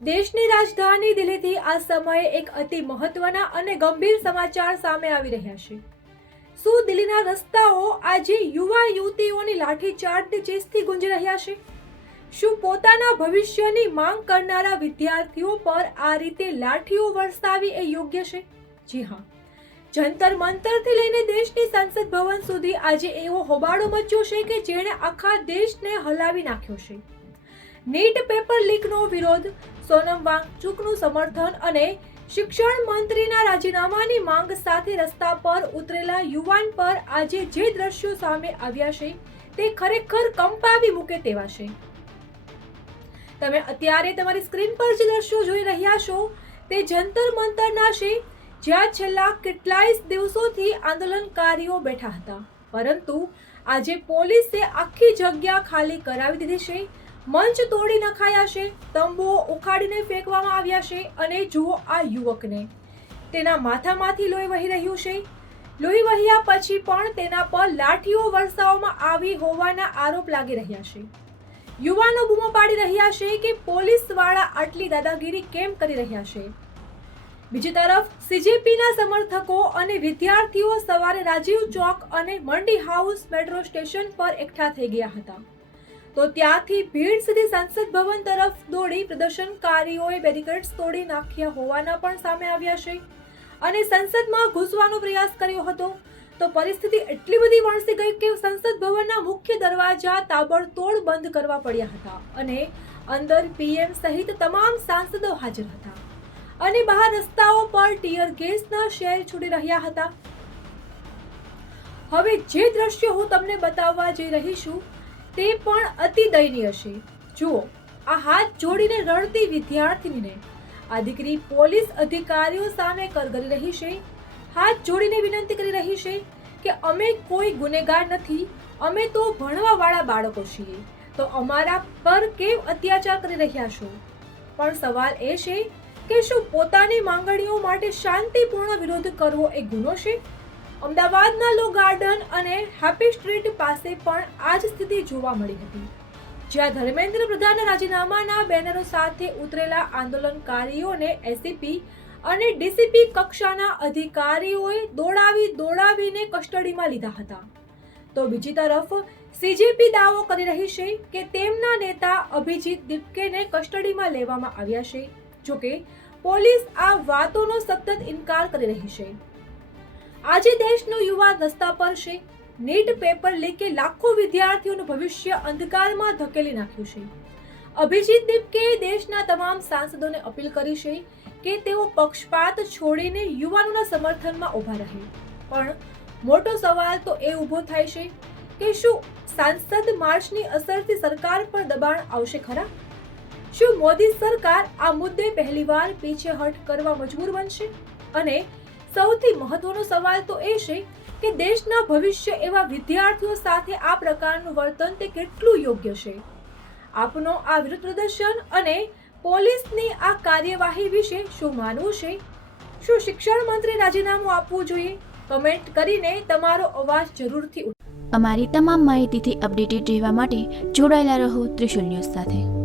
દેશની રાજધાની દિલ્હીથી આ સમયે એક અતિ મહત્વના અને ગંભીર સમાચાર સામે આવી રહ્યા છે। શું દિલ્હીના રસ્તાઓ આજે યુવા યુવતીઓની લાઠીચાર્જની ચીસથી ગુંજી રહ્યા છે? શું પોતાના ભવિષ્યની માંગ કરનારા વિદ્યાર્થીઓ પર આ રીતે લાઠીઓ વરસાવી એ યોગ્ય છે? જી હા, જંતર મંતરથી લઈને દેશની સંસદ ભવન સુધી આજે એવો હોબાળો મચ્યો છે કે જેણે આખા દેશને હલાવી નાખ્યો છે। નીટ પેપર લીકનો વિરોધ, સોનમ વાંગચુકનું સમર્થન અને શિક્ષણ મંત્રીના રાજીનામાની માંગ સાથે રસ્તા પર ઉતરેલા યુવાન પર આજે જે દ્રશ્યો સામે આવ્યા છે તે ખરેખર કંપાવી મૂકે તેવા છે। તમે અત્યારે તમારી સ્ક્રીન પર જે દ્રશ્યો જોઈ રહ્યા છો તે જંતર મંતરના છે, જ્યાં છેલ્લા કેટલાય દિવસોથી આંદોલનકારીઓ બેઠા હતા, પરંતુ આજે પોલીસે આખી જગ્યા ખાલી કરાવી દીધી છે। મંચ તોડી નખાયા છે, તંબુઓ ઉખાડીને ફેંકવામાં આવ્યા છે અને જુઓ આ યુવકને, તેના માથામાંથી લોહી વહી રહ્યું છે। લોહી વહ્યા પછી પણ તેના પર લાઠીઓ વરસાવવામાં આવી હોવાના આરોપ લાગી રહ્યા છે। યુવાનો બૂમો પાડી રહ્યા છે કે પોલીસવાળા આટલી દાદાગીરી કેમ કરી રહ્યા છે। બીજી તરફ સીજેપીના સમર્થકો અને વિદ્યાર્થીઓ સવારે રાજીવ ચોક અને મંડી હાઉસ મેટ્રો સ્ટેશન પર એકઠા થઈ ગયા હતા, તો ત્યાંથી ભીડ સીધી સંસદ ભવન તરફ દોડી પ્રદર્શનકારીઓએ બેરિકેડ્સ તોડી નાખ્યા હોવાના પણ સામે આવ્યા છે અને સંસદમાં ઘૂસવાનો પ્રયાસ કર્યો હતો, તો પરિસ્થિતિ એટલી બધી વણસી ગઈ કે સંસદ ભવનના મુખ્ય દરવાજા તાબડતોડ બંધ કરવા પડ્યા હતા અને અંદર પીએમ સહિત તમામ સાંસદો હાજર હતા અને બહાર રસ્તાઓ પર ટીયર ગેસના શેર છૂટી રહ્યા હતા। હવે જે દ્રશ્યો હું તમને બતાવવા જઈ રહી છું તે પણ અતિ દયનીય છે। જુઓ, આ હાથ જોડીને રડતી વિદ્યાર્થીનીને આ દીકરી પોલીસ અધિકારીઓ સામે કરગરી રહી છે, હાથ જોડીને વિનંતી કરી રહી છે કે અમે કોઈ ગુનેગાર નથી, અમે તો ભણવાવાળા બાળકો છીએ, તો અમારા પર કેમ અત્યાચાર કરી રહ્યા છો? પણ સવાલ એ છે કે શું પોતાની માંગણીઓ માટે શાંતિપૂર્ણ વિરોધ કરવો એ ગુનો છે? અમદાવાદના લો ગાર્ડન અને હેપી સ્ટ્રીટ પાસે પણ આ જ સ્થિતિ જોવા મળી હતી, જ્યાં ધર્મેન્દ્ર પ્રધાનના રાજીનામાના બેનરો સાથે ઉતરેલા આંદોલનકારીઓને એસીપી અને ડીસીપી કક્ષાના અધિકારીઓએ દોડાવીને કસ્ટડીમાં લીધા હતા, તો બીજી તરફ સીજેપી દાવો કરી રહી છે કે તેમના નેતા અભિજીત દીપકેને કસ્ટડીમાં લેવામાં આવ્યા છે। જોકે પોલીસ આ વાતોનો સતત ઇનકાર કરી રહી છે। આજે દેશનો યુવા રસ્તા પર છે। નીટ પેપર લીકે લાખો વિદ્યાર્થીઓનું ભવિષ્ય અંધકારમાં ધકેલી નાખ્યું છે। અભિજીત દીપકે દેશના તમામ સાંસદોને અપીલ કરી છે કે તેઓ પક્ષપાત છોડીને યુવાનોના સમર્થનમાં ઊભા રહે, પણ મોટો સવાલ તો એ ઊભો થાય છે કે શું સાંસદ માર્ચની અસરથી સરકાર પર દબાણ આવશે ખરા? શું મોદી સરકાર આ મુદ્દે પહેલીવાર પીછેહઠ કરવા મજબૂર બનશે? અને સૌથી મહત્વનો સવાલ તો એ છે કે દેશના ભવિષ્ય એવા વિદ્યાર્થીઓ સાથે આ પ્રકારનું વર્તન તે કેટલું યોગ્ય છે? આપનો આ વિરોધ પ્રદર્શન અને પોલીસની આ કાર્યવાહી વિશે શું માનવું છે? શું શિક્ષણ મંત્રી રાજીનામું આપવું જોઈએ? કમેન્ટ કરીને તમારો અવાજ જરૂરથી અમારી તમામ માહિતીથી અપડેટેડ રહેવા માટે જોડાયેલા રહો ત્રિશુલ ન્યૂઝ સાથે।